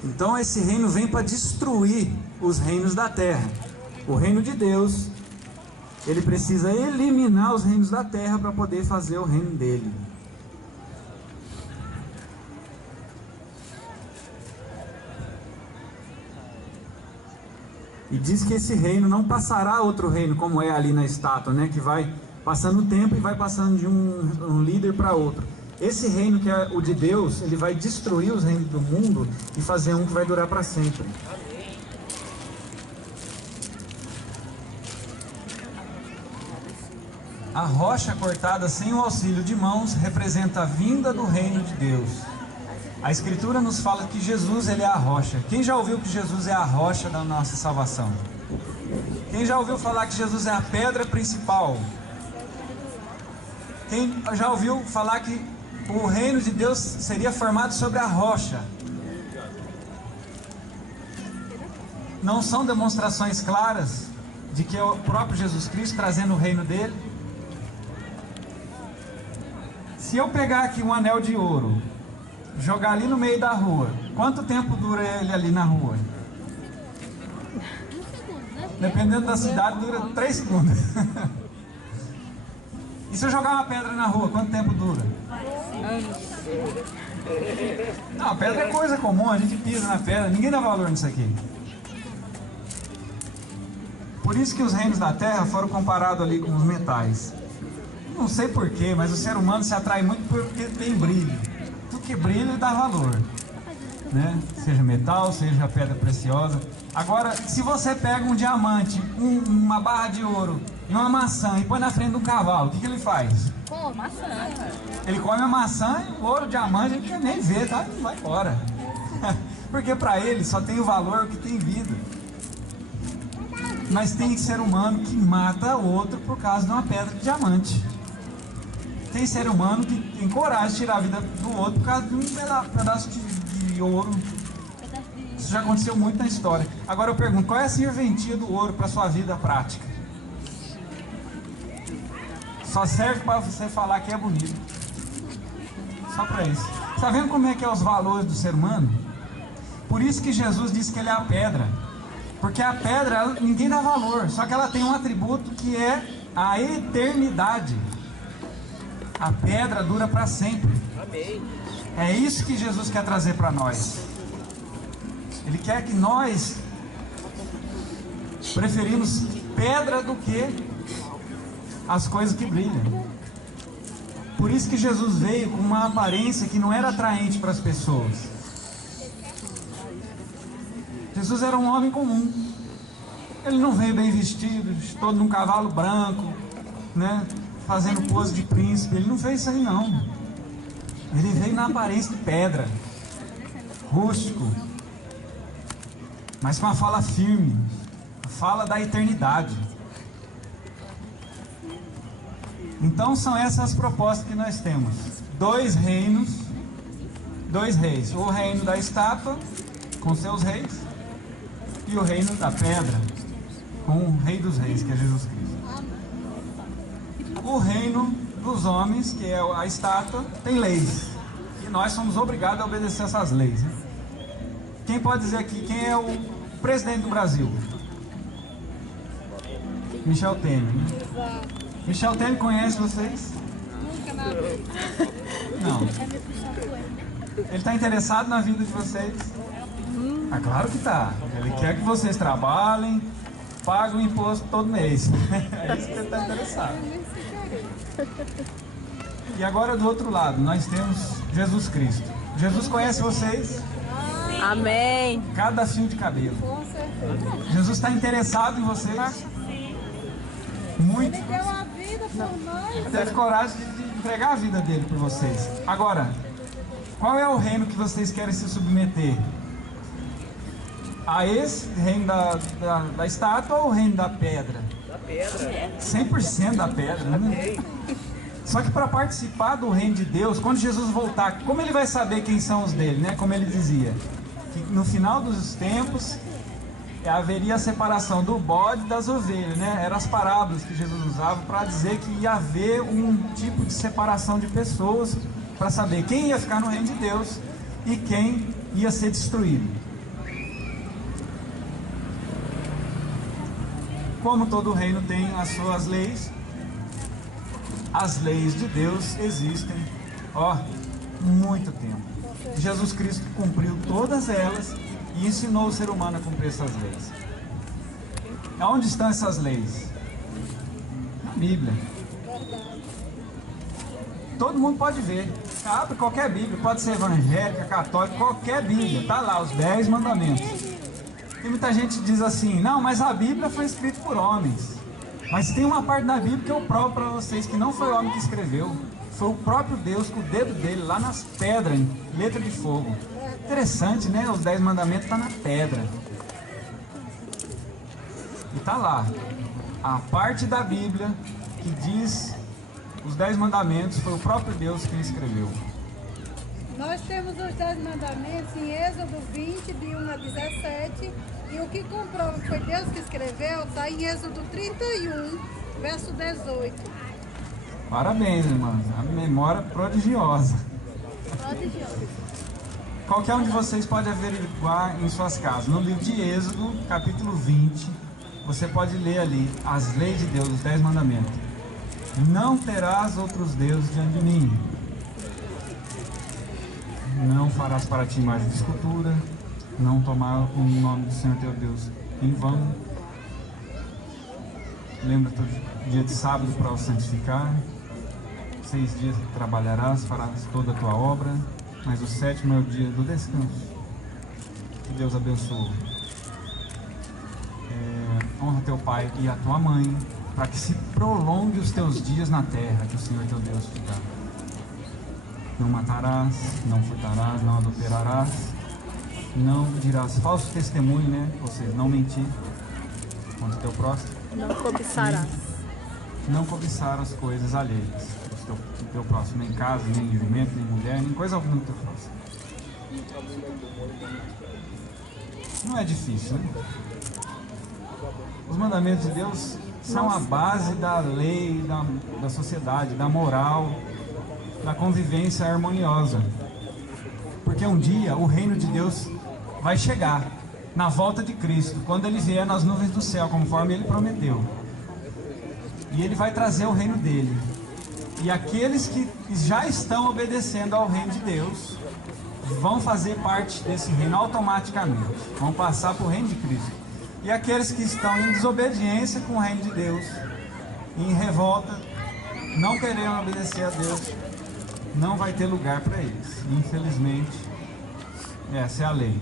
Então esse reino vem para destruir os reinos da terra. O reino de Deus, ele precisa eliminar os reinos da terra para poder fazer o reino dele. E diz que esse reino não passará a outro reino, como é ali na estátua, né? Que vai passando o tempo e vai passando de um líder para outro. Esse reino que é o de Deus, ele vai destruir os reinos do mundo e fazer um que vai durar para sempre. A rocha cortada sem o auxílio de mãos representa a vinda do reino de Deus. A Escritura nos fala que Jesus, ele é a rocha. Quem já ouviu que Jesus é a rocha da nossa salvação? Quem já ouviu falar que Jesus é a pedra principal? Quem já ouviu falar que o reino de Deus seria formado sobre a rocha? Não são demonstrações claras de que é o próprio Jesus Cristo trazendo o reino dele? Se eu pegar aqui um anel de ouro, jogar ali no meio da rua, quanto tempo dura ele ali na rua? Dependendo da cidade, dura 3 segundos. E se eu jogar uma pedra na rua, quanto tempo dura? Não, a pedra é coisa comum, a gente pisa na pedra, ninguém dá valor nisso aqui. Por isso que os reinos da terra foram comparados ali com os metais. Não sei porquê, mas o ser humano se atrai muito porque tem brilho. Tudo que brilha dá valor, né? Seja metal, seja pedra preciosa. Agora, se você pega um diamante, uma barra de ouro e uma maçã e põe na frente do cavalo, o que ele faz? Pô, maçã. Ele come a maçã e o ouro, o diamante, a gente nem vê, tá? Vai embora. Porque para ele só tem o valor que tem vida. Mas tem ser humano que mata o outro por causa de uma pedra de diamante. Tem ser humano que tem coragem de tirar a vida do outro por causa de um pedaço de ouro. Isso já aconteceu muito na história. Agora eu pergunto, qual é a serventia do ouro para a sua vida prática? Só serve para você falar que é bonito. Só para isso. Está vendo como é que é os valores do ser humano? Por isso que Jesus disse que ele é a pedra. Porque a pedra, ninguém dá valor. Só que ela tem um atributo que é a eternidade. A pedra dura para sempre. Amém. É isso que Jesus quer trazer para nós. Ele quer que nós preferimos pedra do que as coisas que brilham. Por isso que Jesus veio com uma aparência que não era atraente para as pessoas. Jesus era um homem comum. Ele não veio bem vestido, todo num cavalo branco, né? Fazendo pose de príncipe. Ele não fez isso aí não. Ele veio na aparência de pedra, rústico, mas com a fala firme, a fala da eternidade. Então são essas as propostas que nós temos. 2 reinos, 2 reis. O reino da estátua, com seus reis, e o reino da pedra, com o rei dos reis, que é Jesus Cristo. O reino dos homens, que é a estátua, tem leis. E nós somos obrigados a obedecer essas leis, né? Quem pode dizer aqui quem é o presidente do Brasil? Michel Temer, né? Michel Temer conhece vocês? Nunca na vida. Não. Ele está interessado na vida de vocês? Ah, claro que está. Ele quer que vocês trabalhem, paguem o imposto todo mês. É isso que ele está interessado. E agora do outro lado, nós temos Jesus Cristo. Jesus conhece vocês? Amém. Cada fio de cabelo. Com certeza. Jesus está interessado em vocês? Muito. Ele deu a vida por nós. Teve coragem de entregar a vida dele por vocês. Agora, qual é o reino que vocês querem se submeter? A esse reino da estátua ou o reino da pedra? Da pedra. 100% da pedra, né? Só que para participar do reino de Deus, quando Jesus voltar, como ele vai saber quem são os dele, né? Como ele dizia, que no final dos tempos haveria a separação do bode das ovelhas, né? Eram as parábolas que Jesus usava para dizer que ia haver um tipo de separação de pessoas para saber quem ia ficar no reino de Deus e quem ia ser destruído. Como todo reino tem as suas leis, as leis de Deus existem, muito tempo. Jesus Cristo cumpriu todas elas e ensinou o ser humano a cumprir essas leis. Aonde estão essas leis? Na Bíblia. Todo mundo pode ver. Abre qualquer Bíblia, pode ser evangélica, católica, qualquer Bíblia. Está lá, os 10 mandamentos. Tem muita gente que diz assim, não, mas a Bíblia foi escrita por homens. Mas tem uma parte da Bíblia que eu provo para vocês que não foi o homem que escreveu. Foi o próprio Deus com o dedo dele lá nas pedras, em letra de fogo. Interessante, né? Os 10 mandamentos estão na pedra. E está lá, a parte da Bíblia que diz os 10 mandamentos, foi o próprio Deus quem escreveu. Nós temos os 10 mandamentos em Êxodo 20, de 1 a 17, e o que comprova que foi Deus que escreveu está em Êxodo 31, verso 18. Parabéns, irmãs, a memória prodigiosa. Qualquer um de vocês pode averiguar em suas casas. No livro de Êxodo, capítulo 20, você pode ler ali as leis de Deus, os 10 mandamentos. Não terás outros deuses diante de mim. Não farás para ti imagem de escultura. Não tomar o nome do Senhor teu Deus em vão. Lembra do dia de sábado para o santificar. 6 dias trabalharás, farás toda a tua obra, mas o 7º é o dia do descanso. Que Deus abençoe. Honra teu pai e a tua mãe, para que se prolongue os teus dias na terra que o Senhor teu Deus te dá. Não matarás, não furtarás, não adulterarás, não dirás falso testemunho, né? Ou seja, não mentir contra o teu próximo. Não cobiçarás. Não cobiçar as coisas alheias do teu próximo, nem casa, nem alimento, nem mulher, nem coisa alguma do teu próximo. Não é difícil, né? Os mandamentos de Deus são a base da lei, da sociedade, da moral, da convivência harmoniosa. Porque um dia o reino de Deus vai chegar na volta de Cristo, quando Ele vier nas nuvens do céu, conforme Ele prometeu. E Ele vai trazer o reino dele. E aqueles que já estão obedecendo ao reino de Deus vão fazer parte desse reino automaticamente, vão passar para o reino de Cristo. E aqueles que estão em desobediência com o reino de Deus, em revolta, não querendo obedecer a Deus, não vai ter lugar para eles. Infelizmente, essa é a lei.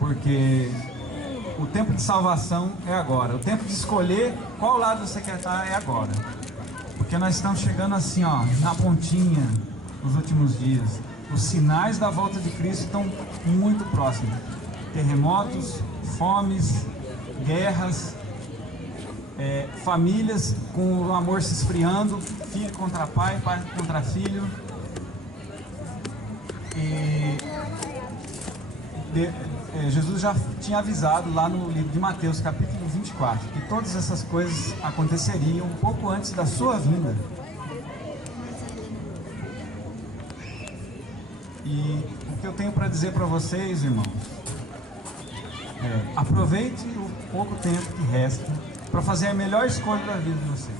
Porque o tempo de salvação é agora. O tempo de escolher qual lado você quer estar é agora. Porque nós estamos chegando assim, ó, na pontinha nos últimos dias. Os sinais da volta de Cristo estão muito próximos. Terremotos, fomes, guerras, famílias com o amor se esfriando, filho contra pai, pai contra filho. Jesus já tinha avisado lá no livro de Mateus, capítulo 24, que todas essas coisas aconteceriam um pouco antes da sua vinda. E o que eu tenho para dizer para vocês, irmãos, aproveite o pouco tempo que resta para fazer a melhor escolha da vida de vocês.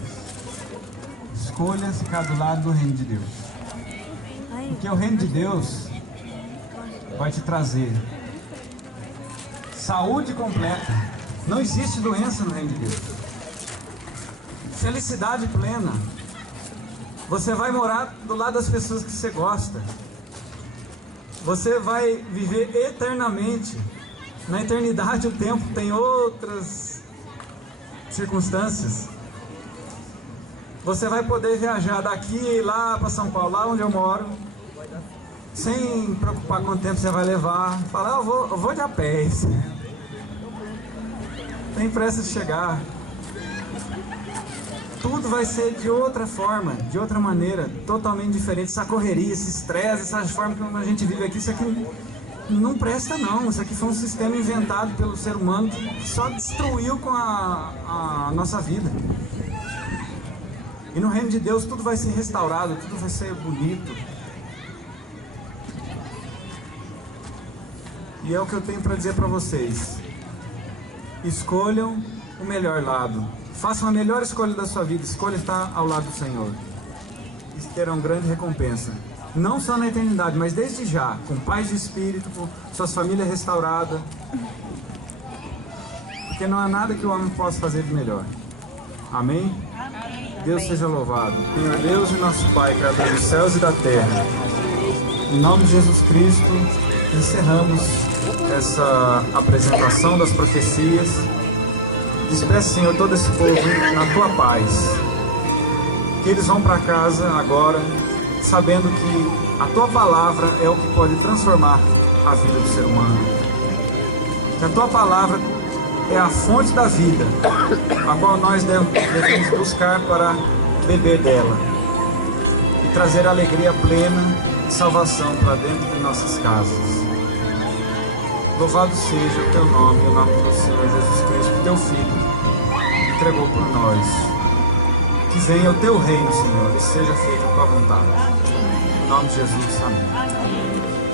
Escolha ficar do lado do reino de Deus. Porque o reino de Deus vai te trazer saúde completa. Não existe doença no reino de Deus. Felicidade plena. Você vai morar do lado das pessoas que você gosta. Você vai viver eternamente. Na eternidade o tempo tem outras circunstâncias. Você vai poder viajar daqui e lá para São Paulo, lá onde eu moro, sem preocupar quanto tempo você vai levar. Falar, eu vou de a pé. Tem pressa de chegar. Tudo vai ser de outra forma, de outra maneira, totalmente diferente. Essa correria, esse estresse, essa forma como a gente vive aqui, isso aqui não presta não. Isso aqui foi um sistema inventado pelo ser humano que só destruiu com a nossa vida. E no reino de Deus tudo vai ser restaurado, tudo vai ser bonito. E é o que eu tenho para dizer para vocês. Escolham o melhor lado. Façam a melhor escolha da sua vida. Escolha estar ao lado do Senhor. Isso terão grande recompensa. Não só na eternidade, mas desde já. Com paz de espírito, com suas famílias restauradas. Porque não há nada que o homem possa fazer de melhor. Amém? Deus seja louvado. Senhor Deus e nosso Pai, Criador dos céus e da terra. Em nome de Jesus Cristo, encerramos essa apresentação das profecias. Despeça, Senhor, todo esse povo na Tua paz. Que eles vão para casa agora, sabendo que a Tua palavra é o que pode transformar a vida do ser humano. Que a Tua palavra é a fonte da vida, a qual nós devemos buscar para beber dela e trazer alegria plena e salvação para dentro de nossas casas. Louvado seja o teu nome, o nome do Senhor Jesus Cristo, teu Filho, entregou por nós. Que venha o teu reino, Senhor, e seja feita a tua vontade. Em nome de Jesus, amém.